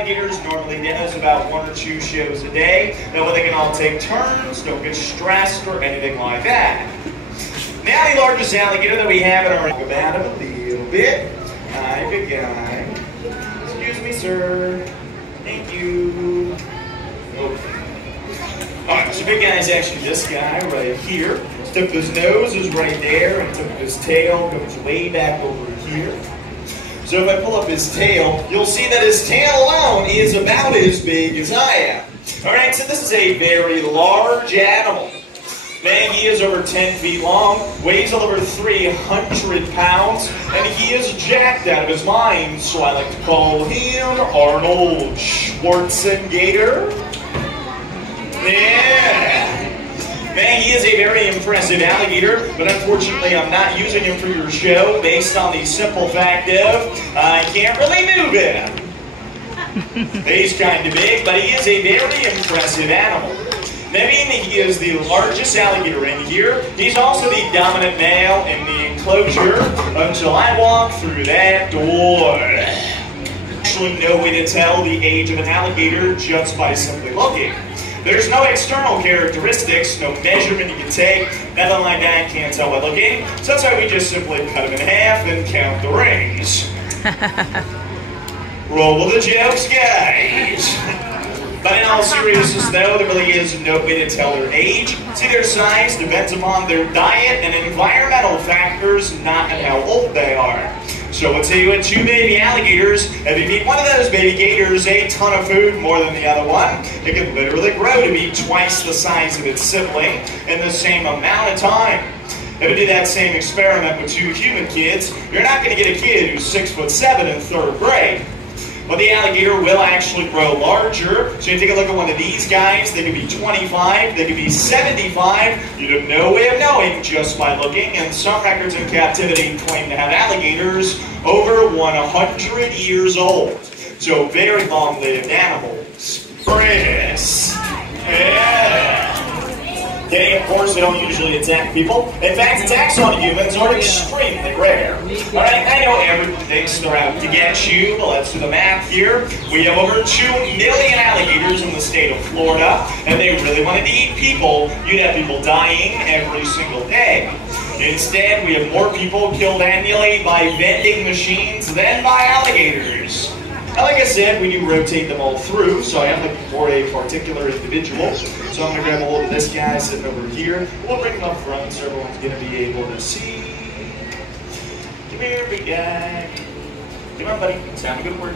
alligators normally does about 1 or 2 shows a day. That way they can all take turns, don't get stressed or anything like that. Now the largest alligator that we have in our about him a little bit. Hi, good guy. Excuse me, sir. Thank you. Okay. Alright, so big guy is actually this guy right here. Tip of his nose is right there, and tip of his tail goes way back over here. So if I pull up his tail, you'll see that his tail alone is about as big as I am. Alright, so this is a very large animal. Man, he is over 10 feet long, weighs over 300 pounds, and he is jacked out of his mind, so I like to call him Arnold Schwarzenegger. Yeah. Man, he is a very impressive alligator, but unfortunately I'm not using him for your show based on the simple fact of I can't really move him. He's kind of big, but he is a very impressive animal. That means he is the largest alligator in here. He's also the dominant male in the enclosure until I walk through that door. Actually, no way to tell the age of an alligator just by simply looking. There's no external characteristics, no measurement you can take, nothing like that, can't tell by looking. So that's why we just simply cut him in half and count the rings. Roll with the jokes, guys. But in all seriousness, though, there really is no way to tell their age. See, their size depends upon their diet and environmental factors, not on how old they are. So let's say you had 2 baby alligators. If you feed one of those baby gators a ton of food more than the other one, it could literally grow to be twice the size of its sibling in the same amount of time. If you do that same experiment with 2 human kids, you're not going to get a kid who's 6'7" in 3rd grade. But the alligator will actually grow larger. So you take a look at one of these guys, they could be 25, they could be 75. You have no way of knowing just by looking. And some records in captivity claim to have alligators over 100 years old. So very long-lived animals. Chris. Yeah. Okay, of course, they don't usually attack people. In fact, attacks on humans are extremely rare. Alright, I know everyone thinks they're out to get you, but let's do the math here. We have over 2 million alligators in the state of Florida, and they really wanted to eat people. You'd have people dying every single day. Instead, we have more people killed annually by vending machines than by alligators. Now, like I said, we do rotate them all through, so I am looking for a particular individual. So I'm going to grab a hold of this guy sitting over here. We'll bring him up front so everyone's going to be able to see. Come here, big guy. Come on, buddy. It's time to go to work.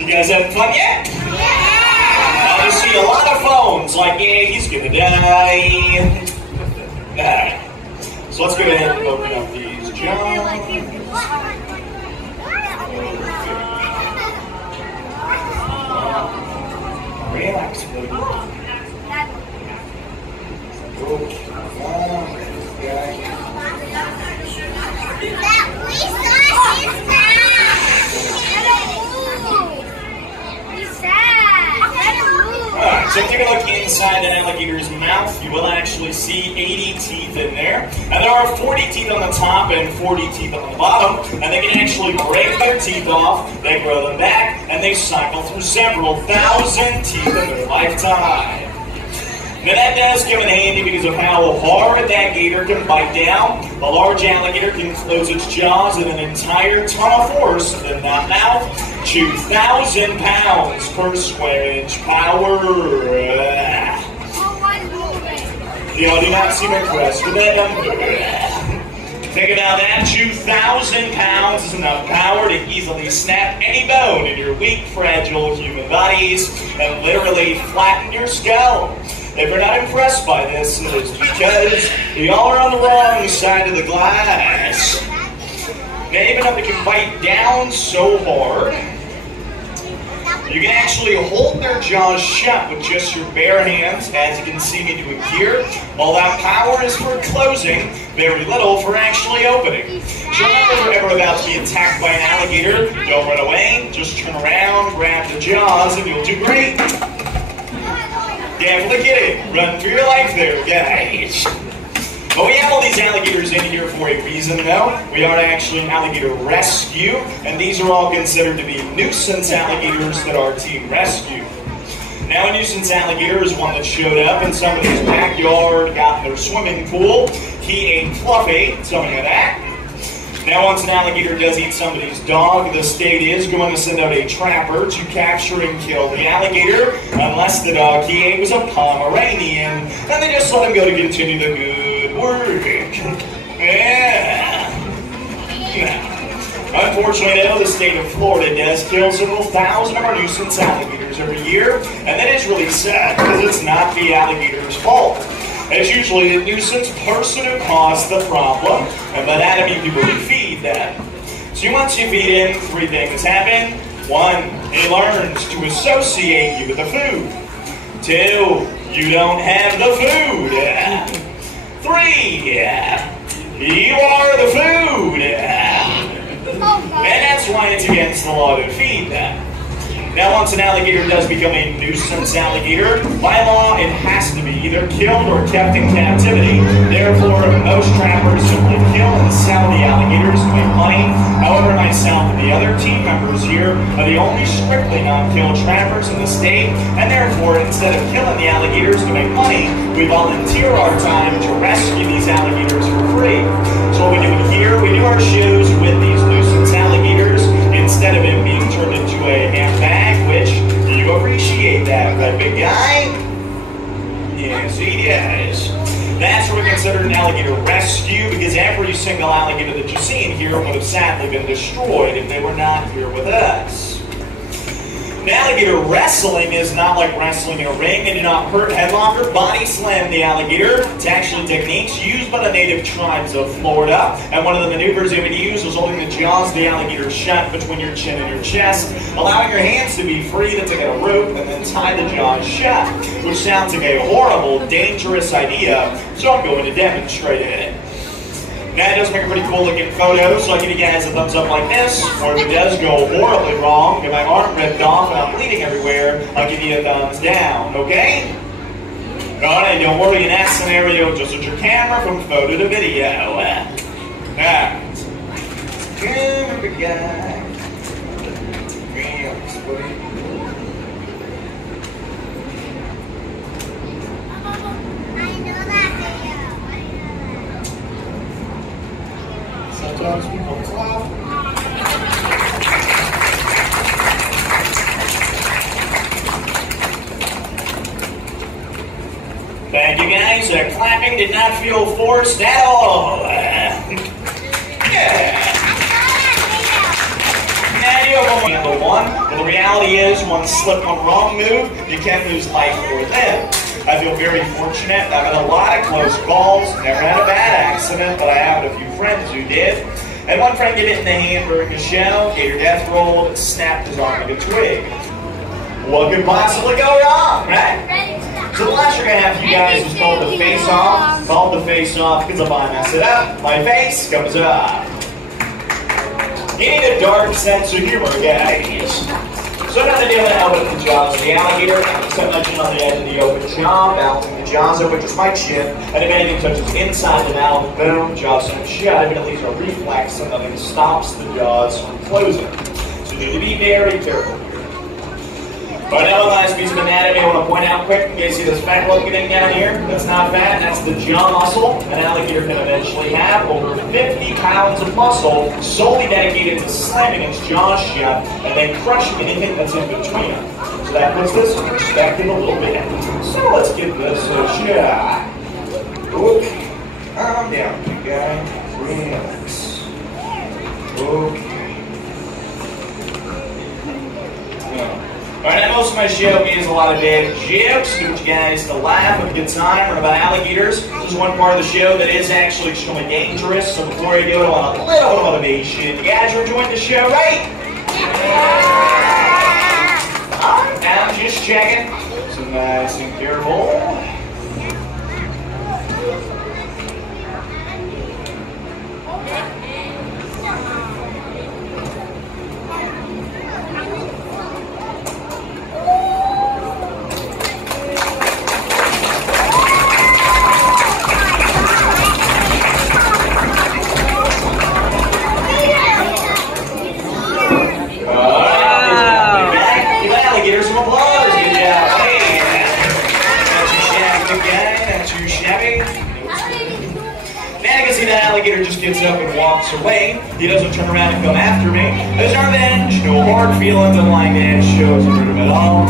You guys having fun yet? Yeah! I see a lot of phones like, yeah, he's gonna die. Alright. So let's go ahead and open up these jars. Relax, buddy. Alright, so take a look inside an alligator's mouth. You will actually see 80 teeth in there. And there are 40 teeth on the top and 40 teeth on the bottom. And they can actually break their teeth off, they grow them back, and they cycle through several thousand teeth in their lifetime. Now that does come in handy because of how hard that gator can bite down. The large alligator can close its jaws with an entire ton of force in that mouth. 2,000 pounds per square inch power. Y'all do not seem impressed with that number. Think about that. 2,000 pounds is enough power to easily snap any bone in your weak, fragile human bodies and literally flatten your skull. If you're not impressed by this, it is because y'all are on the wrong side of the glass. Now, even if it can bite down so hard, You can actually hold their jaws shut with just your bare hands, as you can see me doing here. All that power is for closing, very little for actually opening. So remember, if you're ever about to be attacked by an alligator, don't run away, just turn around, grab the jaws, and you'll do great. Definitely kidding. Run for your life there, guys. But we have all these alligators in here for a reason, though. We are actually an alligator rescue, and these are all considered to be nuisance alligators that our team rescued. Now, a nuisance alligator is one that showed up in somebody's backyard, got in their swimming pool. He ate Fluffy, something like that. Now, once an alligator does eat somebody's dog, the state is going to send out a trapper to capture and kill the alligator, unless the dog he ate was a Pomeranian, and they just let him go to continue the good work. Yeah. Unfortunately, though, the state of Florida does kill several thousand of our nuisance alligators every year, and that is really sad because it's not the alligator's fault. It's usually the nuisance person who caused the problem, and by that I mean people who feed them. So once you feed him, three things happen. One, he learns to associate you with the food. Two, you don't have the food. Three, you are the food. And that's why it's against the law to feed them. Now, once an alligator does become a nuisance alligator, by law, it has to be either killed or kept in captivity. Therefore, most trappers simply kill and sell the alligators to make money. However, myself and the other team members here are the only strictly non-kill trappers in the state, and therefore, instead of killing the alligators to make money, we volunteer our time to rescue these alligators for free. So what we do here, we do our shows with these nuisance alligators, instead of it being turned into a handbag, which you appreciate that, right, big guy? Yes, he does. That's what we consider an alligator rescue, because every single alligator that you see in here would have sadly been destroyed if they were not here with us. Alligator wrestling is not like wrestling in a ring. They do not hurt, headlock, or body slam the alligator. It's actually techniques used by the native tribes of Florida. And one of the maneuvers they would use was holding the jaws of the alligator shut between your chin and your chest, allowing your hands to be free to take a rope and then tie the jaws shut, which sounds like a horrible, dangerous idea, so I'm going to demonstrate it. That does make a pretty cool looking photo, so I'll give you guys a thumbs up like this, or if it does go horribly wrong, get my arm ripped off and I'm bleeding everywhere, I'll give you a thumbs down, okay? Alright, don't worry, in that scenario, just switch your camera from photo to video. Alright. Good guy. Relax, buddy. Sometimes people clap. Thank you guys. That clapping did not feel forced at all. Yeah. Number one. Well, the reality is, one slip, one wrong move, you can lose life or limb. I feel very fortunate. I've had a lot of close calls, never had a bad accident, but I have a few friends who did. And one friend get hit in the hand during a show, gator death rolled, and snapped his arm like a twig. What could possibly go wrong, right? So the last we're going to have for you guys is called the face-off. Called the face-off because if I mess it up, my face comes up. You need a dark sense of humor, guys. So now to deal with how with the jaws of the alligator, as I mentioned on the edge of the open jaw, balancing the jaws over just my chin, and if anything touches inside the mouth, boom, jaws are shut. If it leaves a reflex, so nothing stops the jaws from closing. So you need to be very careful here. But now the last piece of anatomy I want to point out quick, in case you see this fat looking thing down here. That's not fat, that's the jaw muscle. An alligator can eventually have over 50 pounds of muscle solely dedicated to slamming its jaws shut and then crushing anything that's in between them. So that puts this in perspective a little bit. So let's give this a shot. Okay. Calm down, big guy. Relax. Okay. Alright, now most of my show means a lot of big jokes, to get you guys to laugh, have a good time, learn about alligators. This is one part of the show that is actually extremely dangerous, so before I go to a little motivation, you guys are enjoying the show, right? Yeah. I'm just checking. So nice and careful. Alligator, some applause. Good job. Hey, not too shabby, guy. Not too shabby. Man, I can see that alligator just gets up and walks away. He doesn't turn around and come after me. There's our revenge. No hard feelings. I'm lying to shows him at all.